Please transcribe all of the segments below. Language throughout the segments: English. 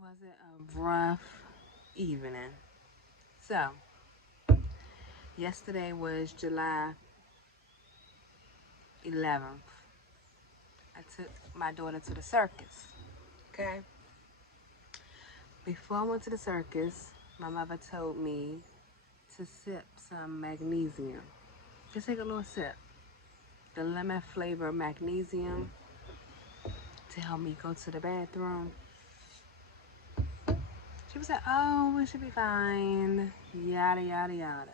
Was it a rough evening? So, yesterday was July 11th. I took my daughter to the circus. Okay? Before I went to the circus, my mother told me to sip some magnesium. Just take a little sip. The lemon flavor magnesium to help me go to the bathroom. She was like, oh, it should be fine. Yada, yada, yada.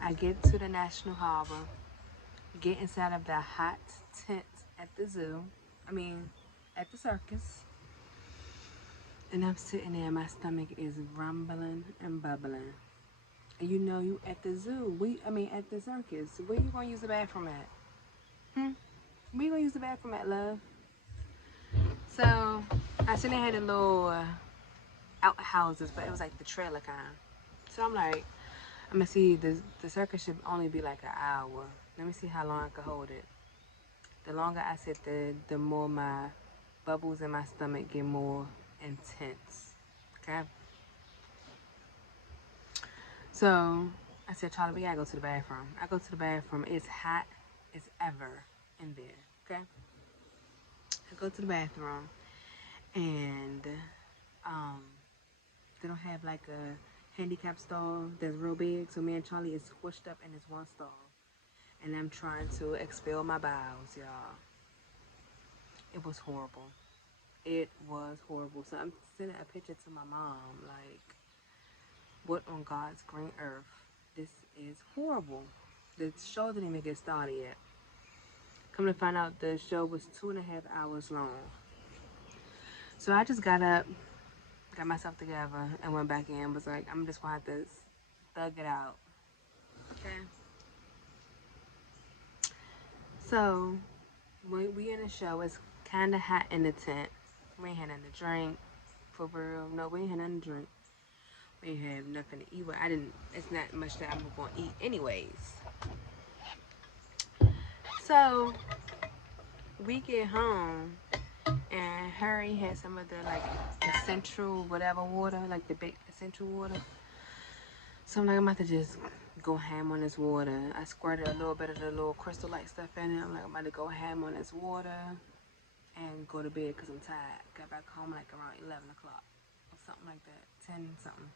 I get to the National Harbor, get inside of the hot tent at the zoo. At the circus. And I'm sitting there, my stomach is rumbling and bubbling. And you know, you at the zoo, at the circus, where you gonna use the bathroom at? Where you gonna use the bathroom at, love? So, I seen they had a little outhouses, but it was like the trailer kind. So I'm like, I'm gonna see, the circus should only be like an hour. Let me see how long I can hold it. The longer I sit there, the more my bubbles in my stomach get more intense. Okay? So I said, Charlie, we gotta go to the bathroom. I go to the bathroom. It's hot as ever in there. Okay? I go to the bathroom and they don't have like a handicap stall that's real big. So me and Charlie is squished up in this one stall. And I'm trying to expel my bowels, y'all. It was horrible. It was horrible. So I'm sending a picture to my mom, like, what on God's green earth? This is horrible. The show didn't even get started yet. Come to find out, the show was 2.5 hours long. So I just got up, got myself together, and went back in. Was like, I'm just gonna have to thug it out. Okay. So when we in the show, it's kind of hot in the tent. We ain't had nothing to drink, for real. No, we ain't had nothing to drink. We ain't have nothing to eat. Well, it's not much that I'm gonna eat anyways. So we get home and Harry had some of the like essential whatever water, like the big essential water. So I'm like, I'm about to just go ham on this water. I squirted a little bit of the little crystal light stuff in it. I'm like, I'm about to go ham on this water and go to bed because I'm tired. Got back home like around 11 o'clock or something like that, 10 something.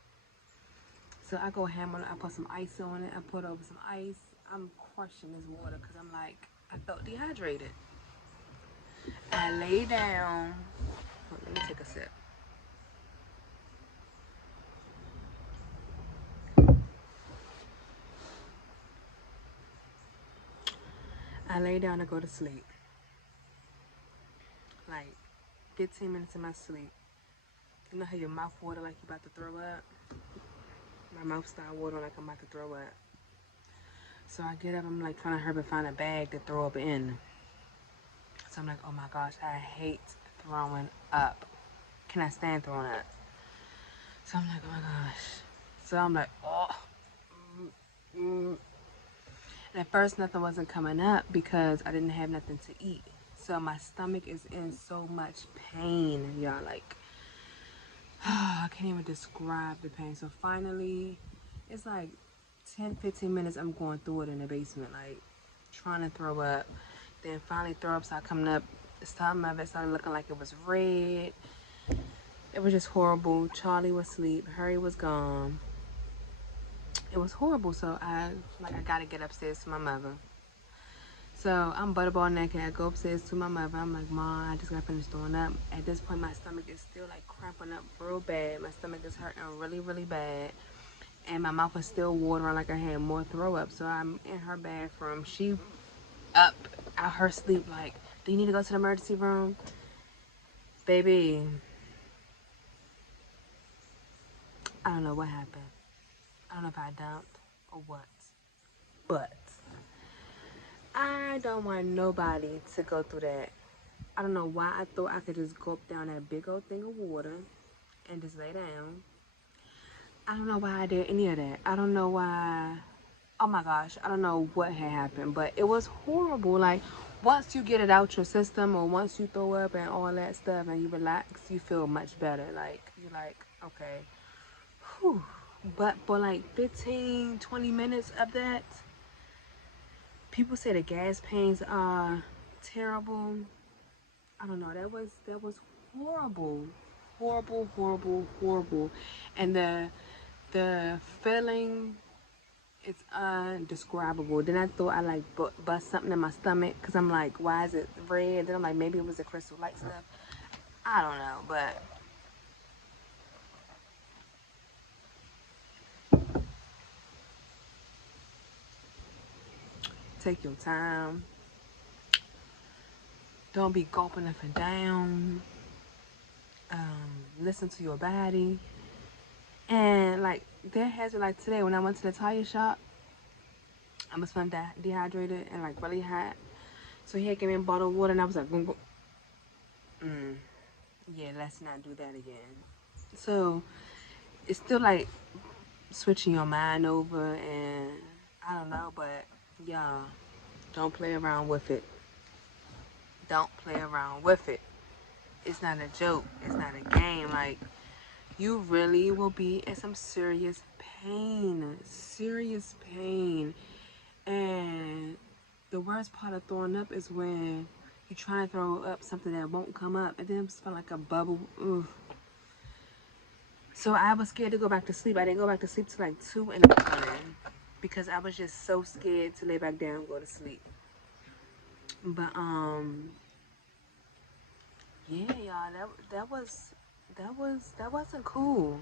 So I go ham on it. I put some ice on it. I put over some ice. I'm crushing this water because I'm like, I felt dehydrated. I lay down. Hold on, let me take a sip. I lay down to go to sleep. Like 15 minutes in my sleep. You know how your mouth water like you about to throw up? My mouth started watering like I'm about to throw up. So I get up, I'm like trying to hurry find a bag to throw up in. So I'm like, oh my gosh, I hate throwing up. Can I stand throwing up? So I'm like, oh my gosh. So I'm like, oh. And at first nothing wasn't coming up because I didn't have nothing to eat. So my stomach is in so much pain, y'all. Like, I can't even describe the pain. So finally, it's like 10-15 minutes I'm going through it in the basement, like trying to throw up. Then finally throw up started coming up. The stomach of it started looking like it was red. It was just horrible. Charlie was asleep. Harry was gone. It was horrible. So I gotta get upstairs to my mother. So I'm butterball naked. I go upstairs to my mother. I'm like, Mom, I just got finished throwing up. At this point, my stomach is still like cramping up real bad. My stomach is hurting really, really bad. And my mouth was still watering like I had more throw up. So I'm in her bathroom. She up out her sleep like, do you need to go to the emergency room? Baby, I don't know what happened. I don't know if I dumped or what. But I don't want nobody to go through that. I don't know why I thought I could just gulp down that big old thing of water and just lay down. I don't know why I did any of that. I don't know why oh my gosh, I don't know what had happened, but it was horrible. Like, once you get it out your system, or once you throw up and all that stuff and you relax, you feel much better. Like, you're like, okay, whew. But for like 15-20 minutes of that, people say the gas pains are terrible. I don't know. That was horrible, horrible, horrible, horrible, and the feeling, it's undescribable. Then I thought I like bust something in my stomach, because I'm like, why is it red? Then I'm like, maybe it was the crystal light stuff. I don't know, but take your time. Don't be gulping up and down. Listen to your body. And like, there has been, like, today when I went to the tire shop, I was feeling dehydrated and like really hot. So he had given me a bottle of water, and I was like, yeah, let's not do that again. So it's still like switching your mind over, and I don't know, but y'all, don't play around with it. Don't play around with it. It's not a joke. It's not a game. Like, you really will be in some serious pain. Serious pain. And the worst part of throwing up is when you try to throw up something that won't come up, and then it's feel like a bubble. Oof. So I was scared to go back to sleep. I didn't go back to sleep till like 2 in the morning, because I was just so scared to lay back down and go to sleep. But yeah, y'all, that wasn't cool.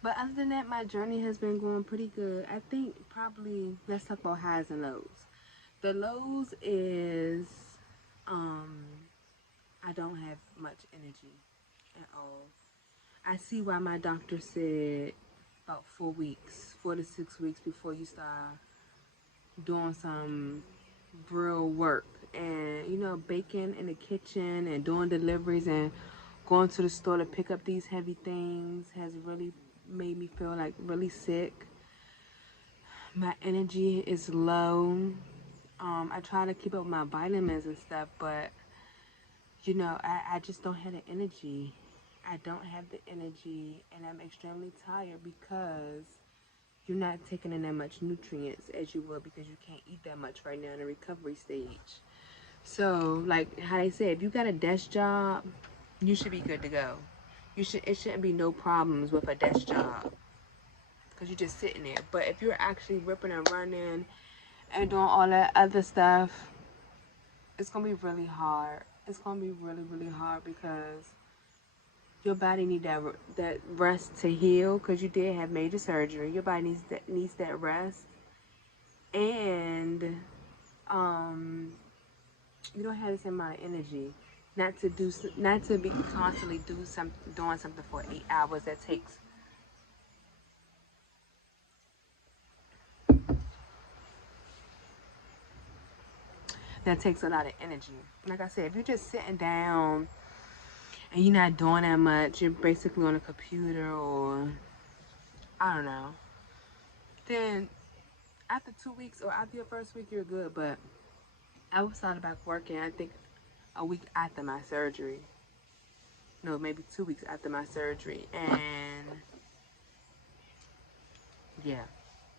But other than that, my journey has been going pretty good. I think probably, let's talk about highs and lows. The lows is I don't have much energy at all. I see why my doctor said about 4 weeks, 4 to 6 weeks before you start doing some real work. And, you know, baking in the kitchen and doing deliveries and going to the store to pick up these heavy things has really made me feel like really sick. My energy is low. I try to keep up with my vitamins and stuff, but you know, I just don't have the energy. I don't have the energy, and I'm extremely tired because you're not taking in that much nutrients as you will, because you can't eat that much right now in the recovery stage. So, like how they say, if you got a desk job, you should be good to go. It shouldn't be no problems with a desk job, because you're just sitting there. But if you're actually ripping and running and doing all that other stuff, it's gonna be really hard. It's gonna be really, really hard, because your body need that rest to heal, because you did have major surgery. Your body needs that rest, and you don't have the same amount of energy. Not to be constantly doing something for 8 hours that takes a lot of energy. Like I said, if you're just sitting down and you're not doing that much, you're basically on a computer, or I don't know, then after 2 weeks or after your first week, you're good. But I was started back working, I think, a week after my surgery. No, maybe 2 weeks after my surgery. And yeah.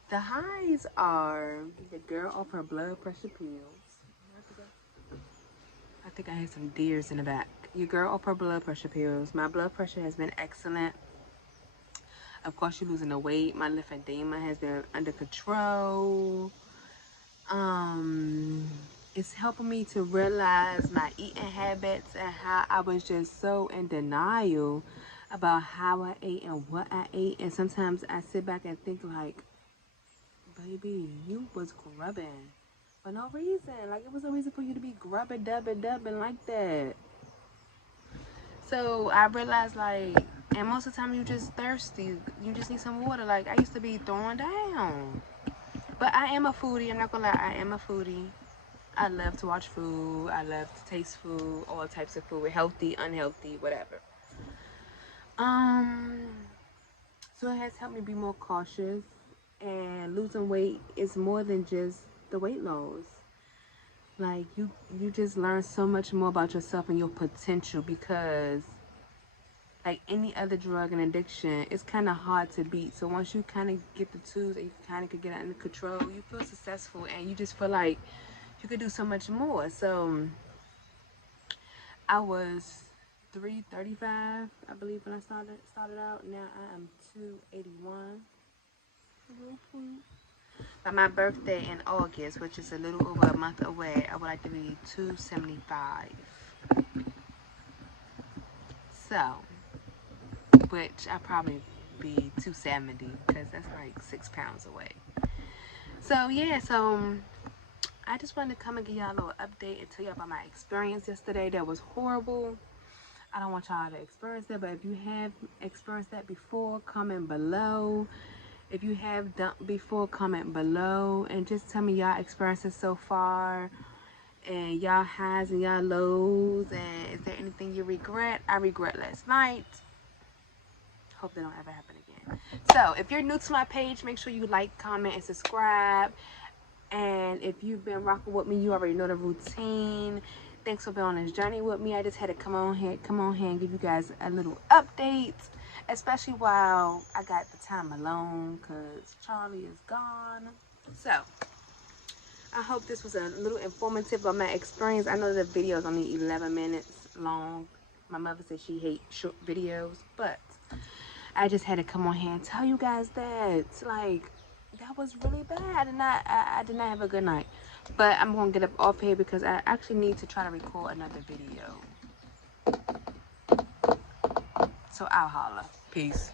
The highs are the girl off her blood pressure pills. I think I had some deers in the back. Your girl off her blood pressure pills. My blood pressure has been excellent. Of course, you're losing the weight. My lymphedema has been under control. It's helping me to realize my eating habits and how I was just so in denial about how I ate and what I ate. And sometimes I sit back and think like, baby, you was grubbing for no reason. Like, it was no reason for you to be grubbing, dubbing like that. So I realized, like, and most of the time you just thirsty. You just need some water. Like, I used to be throwing down. But I am a foodie. I'm not gonna lie. I am a foodie. I love to watch food. I love to taste food. All types of food. Healthy, unhealthy, whatever. Um, so it has helped me be more cautious And losing weight is more than just the weight loss. Like you just learn so much more about yourself and your potential, because like any other drug and addiction, it's kind of hard to beat. So once you kind of get the tools and you kind of could get it under control, you feel successful and you just feel like you could do so much more. So I was 335, I believe, when I started out. Now I am 281. By my birthday in August, which is a little over a month away, I would like to be 275. So, which I probably be 270, because that's like 6 pounds away. So yeah, I just wanted to come and give y'all a little update and tell y'all about my experience yesterday. That was horrible. I don't want y'all to experience that, but if you have experienced that before, comment below. If you have done before, comment below and just tell me y'all experiences so far, and y'all highs and y'all lows, and is there anything you regret? I regret last night. Hope that don't ever happen again. So if you're new to my page, make sure you like, comment, and subscribe. And if you've been rocking with me, you already know the routine. Thanks for being on this journey with me. I just had to come on here and give you guys a little update, especially while I got the time alone because Charlie is gone. So I hope this was a little informative about my experience. I know the video is only 11 minutes long. My mother said she hates short videos, but I just had to come on here and tell you guys that, like, that was really bad, and I did not have a good night. But I'm gonna get up off here because I actually need to try to record another video. So I'll holla. Peace.